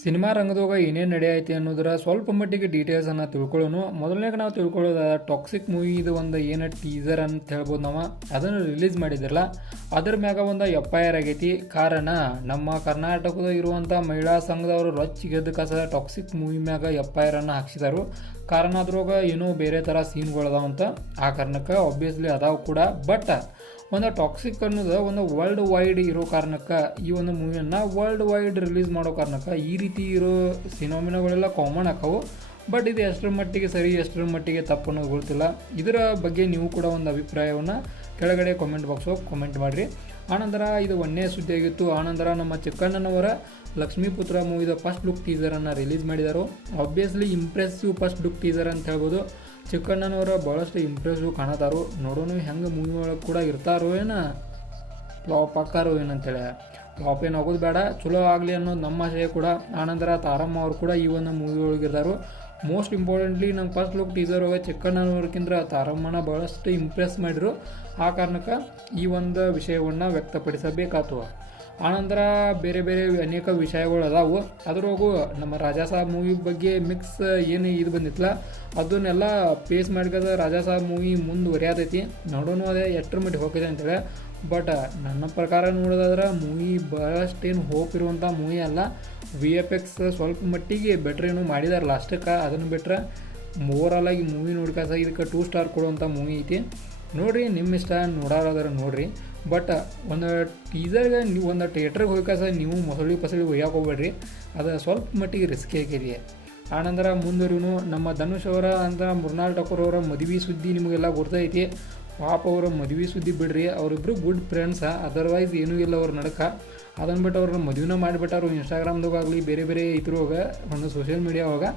Cinema ರಂಗದಾಗ ಏನೇನು ನಡೆಯೈತಿ ಅನ್ನೋದರ ಸ್ವಲ್ಪ ಮಟ್ಟಿಗೆ ಡೀಟೇಲ್ಸನ್ನು ತಿಳ್ಕೊಳ್ಳೋನು. ಮೊದಲನೇಗೆ ನಾವು ತಿಳ್ಕೊಳ್ಳೋದು ಟಾಕ್ಸಿಕ್ ಮೂವಿದು ಒಂದು ಏನು ಟೀಸರ್ ಅಂತ ಹೇಳ್ಬೋದು. ನಾವು ಅದನ್ನು ರಿಲೀಸ್ ಮಾಡಿದ್ರಲ್ಲ, ಅದ್ರ ಮ್ಯಾಗ ಒಂದು FIR ಆಗೈತಿ. ಕಾರಣ ನಮ್ಮ ಕರ್ನಾಟಕದ ಇರುವಂಥ ಮಹಿಳಾ ಸಂಘದವರು ರೊಚ್ಚಿಗೆದ್ದು ಕಸ ಟಾಕ್ಸಿಕ್ ಮೂವಿ ಮ್ಯಾಗ FIR ಅನ್ನು ಹಾಕ್ಸಿದಾರು. ಕಾರಣ ಅದ್ರಾಗ ಏನೋ ಬೇರೆ ಥರ ಸೀನ್ಗಳದಾವಂತ. ಆ ಕಾರಣಕ್ಕೆ ಆಬ್ವಿಯಸ್ಲಿ ಅದಾವು ಕೂಡ. ಬಟ್ ಒಂದು ಟಾಕ್ಸಿಕ್ ಅನ್ನೋದು ಒಂದು ವರ್ಲ್ಡ್ ವೈಡ್ ಇರೋ ಕಾರಣಕ್ಕೆ ಈ ಒಂದು ಮೂವಿಯನ್ನು ವರ್ಲ್ಡ್ ವೈಡ್ ರಿಲೀಸ್ ಮಾಡೋ ಕಾರಣಕ್ಕೆ ಈ ರೀತಿ ಇರೋ ಸಿನೋಮಿನಗಳೆಲ್ಲ ಕಾಮನ್ ಆಕಾವು. ಬಟ್ ಇದು ಎಷ್ಟರ ಮಟ್ಟಿಗೆ ಸರಿ, ಎಷ್ಟರ ಮಟ್ಟಿಗೆ ತಪ್ಪು ಅನ್ನೋದು ಗೊತ್ತಿಲ್ಲ. ಇದರ ಬಗ್ಗೆ ನೀವು ಕೂಡ ಒಂದು ಅಭಿಪ್ರಾಯವನ್ನು ಕೆಳಗಡೆ ಕಾಮೆಂಟ್ ಬಾಕ್ಸಲ್ಲಿ ಕಾಮೆಂಟ್ ಮಾಡಿರಿ. ಆನಂತರ ಇದು ಒಂದೇ ಸುದ್ದಿ ಆಗಿತ್ತು. ಆನಂತರ ನಮ್ಮ ಚಿಕ್ಕಣ್ಣನವರ ಲಕ್ಷ್ಮೀಪುತ್ರ ಮೂವಿದ ಫಸ್ಟ್ ಲುಕ್ ಟೀಸರನ್ನು ರಿಲೀಸ್ ಮಾಡಿದರು. Obviously impressive first look teaser ಅಂತ ಹೇಳ್ಬೋದು. ಚಿಕ್ಕಣ್ಣನವರ ಭಾಳಷ್ಟು ಇಂಪ್ರೆಸಿವ್ ಕಾಣತಾರು. ನೋಡೋಣ ಹೆಂಗೆ ಮೂವಿ ಒಳಗೆ ಕೂಡ ಇರ್ತಾರೋ ಏನೋ, ಫ್ಲಾಪ್ ಹಾಕಾರೋ ಏನಂತೇಳಿ. ಫ್ಲಾಪ್ ಏನು ಆಗೋದು ಬೇಡ, ಚಲೋ ಆಗಲಿ ಅನ್ನೋದು ನಮ್ಮ ಆಶಯ ಕೂಡ. ಆನಂತರ ತಾರಮ್ಮ ಅವರು ಕೂಡ ಈ ಒಂದು ಮೂವಿ ಒಳಗಿರ್ತಾರು. ಮೋಸ್ಟ್ ಇಂಪಾರ್ಟೆಂಟ್ಲಿ ನಂಗೆ ಫಸ್ಟ್ ಲುಕ್ ಟೀಸರ್ ಹೋಗಿ ಚಿಕ್ಕಣ್ಣನವ್ರಕ್ಕಿಂತ ತಾರಮ್ಮನ ಭಾಳಷ್ಟು ಇಂಪ್ರೆಸ್ ಮಾಡಿದ್ರು. ಆ ಕಾರಣಕ್ಕೆ ಈ ಒಂದು ವಿಷಯವನ್ನು ವ್ಯಕ್ತಪಡಿಸಬೇಕಾಯ್ತು. ಆನಂತರ ಬೇರೆ ಬೇರೆ ಅನೇಕ ವಿಷಯಗಳು ಅದಾವು. ಅದರೊಳಗೂ ನಮ್ಮ ರಾಜಾ ಸಾಬ್ ಮೂವಿ ಬಗ್ಗೆ ಮಿಕ್ಸ್ ಏನು ಇದು ಬಂದಿತ್ತಲ್ಲ, ಅದನ್ನೆಲ್ಲ ಫೇಸ್ ಮಾಡ್ಕೋದ ರಾಜಾ ಸಾಬ್ ಮೂವಿ ಮುಂದುವರಿಯಾದೈತಿ. ನೋಡೋಣ ಅದೇ ಎಷ್ಟರ ಮಟ್ಟಿಗೆ ಹೋಗಿದೆ ಅಂತೇಳಿ. ಬಟ್ ನನ್ನ ಪ್ರಕಾರ ನೋಡೋದಾದ್ರೆ ಮೂವಿ ಭಾಳಷ್ಟೇನು ಹೋಪ್ ಇರುವಂಥ ಮೂವಿ ಅಲ್ಲ. VFX ಸ್ವಲ್ಪ ಮಟ್ಟಿಗೆ ಬೆಟ್ರ್ ಏನೋ ಮಾಡಿದಾರೆ ಲಾಸ್ಟಕ್ಕೆ. ಅದನ್ನು ಬಿಟ್ಟರೆ ಓವರಾಲ್ ಆಗಿ ಮೂವಿ ನೋಡ್ಕಾಸ ಇದಕ್ಕೆ 2 ಸ್ಟಾರ್ ಕೊಡುವಂಥ ಮೂವಿ ಐತಿ. ನೋಡಿರಿ, ನಿಮ್ಮ ಇಷ್ಟ, ನೋಡೋದಾದ್ರೆ ನೋಡಿರಿ. ಬಟ್ ಒಂದು ಟೀಸರ್ಗೆ ನೀವು ಒಂದು ಥಿಯೇಟ್ರಿಗೆ ಹೋಗ್ಕಾಸ ನೀವು ಮೊಸಳಿ ಒಯ್ಯಕ್ಕೆ ಹೋಗ್ಬೇಡ್ರಿ. ಅದು ಸ್ವಲ್ಪ ಮಟ್ಟಿಗೆ ರಿಸ್ಕಿ ಆಗಿದೆ. ಆನಂತರ ಮುಂದರಿನೂ ನಮ್ಮ ಧನುಷ್ ಅವರ ಅಂತ ಮೃಣಾಲ್ ಠಾಕೂರ್ ಅವರ ಮದುವೆ ಸುದ್ದಿ ನಿಮಗೆಲ್ಲ ಗೊತ್ತೈತಿ. ಪಾಪ ಅವರ ಮದುವೆ ಸುದ್ದಿ ಬಿಡ್ರಿ, ಅವರಿಬ್ಬರು ಗುಡ್ ಫ್ರೆಂಡ್ಸ, ಅದರ್ವೈಸ್ ಏನೂ ಇಲ್ಲ ಅವ್ರ ನಡಕ. ಅದನ್ನು ಬಿಟ್ಟು ಅವ್ರನ್ನ ಮದುವೆನ ಮಾಡಿಬಿಟ್ಟಾರು ಇನ್ಸ್ಟಾಗ್ರಾಮ್ದಾಗಲಿ ಬೇರೆ ಬೇರೆ ಇದ್ರೊಳಗ ಒಂದು ಸೋಷಿಯಲ್ ಮೀಡಿಯಾ ಒಳಗೆ.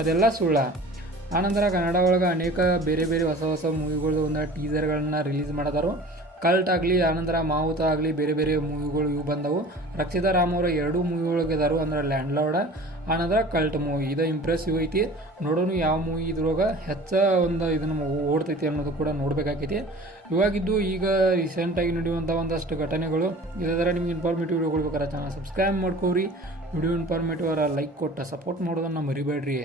ಅದೆಲ್ಲ ಸುಳ್ಳ. ಆನಂತರ ಕನ್ನಡ ಒಳಗೆ ಅನೇಕ ಬೇರೆ ಬೇರೆ ಹೊಸ ಮೂವಿಗಳು ಒಂದು ಟೀಸರ್ಗಳನ್ನ ರಿಲೀಸ್ ಮಾಡಿದಾರು. ಕಲ್ಟ್ ಆಗಲಿ, ಆನಂತರ ಮಾವುತ ಆಗಲಿ, ಬೇರೆ ಬೇರೆ ಮೂವಿಗಳು ಇವು ಬಂದವು. ರಕ್ಷಿತಾ ರಾಮ್ ಅವರ 2 ಮೂವಿ ಒಳಗಿದಾರು, ಅಂದ್ರೆ ಲ್ಯಾಂಡ್ ಲಾರ್ಡ್, ಆನಂತರ ಕಲ್ಟ್ ಮೂವಿ. ಇದು ಇಂಪ್ರೆಸಿವ್ ಐತಿ. ನೋಡೋಣ ಯಾವ ಮೂವಿ ಇದ್ರೊಳಗೆ ಹೆಚ್ಚ ಒಂದು ಇದನ್ನು ಓಡ್ತೈತಿ ಅನ್ನೋದು ಕೂಡ ನೋಡಬೇಕಾಗೈತಿ. ಇವಾಗಿದ್ದು ಈಗ ರೀಸೆಂಟಾಗಿ ನಡೆಯುವಂಥ ಒಂದಷ್ಟು ಘಟನೆಗಳು. ಇದರ ನಿಮ್ಗೆ ಇನ್ಫಾರ್ಮೇಟಿವ್ ವಿಡಿಯೋಗಳು ಬೇಕಾದ್ರೆ ಚಾನಲ್ ಸಬ್ಸ್ಕ್ರೈಬ್ ಮಾಡ್ಕೋರಿ. ವಿಡಿಯೋ ಇನ್ಫಾರ್ಮೇಟಿವ್ ಲೈಕ್ ಕೊಟ್ಟು ಸಪೋರ್ಟ್ ಮಾಡೋದನ್ನು ಮರಿಬೇಡ್ರಿ.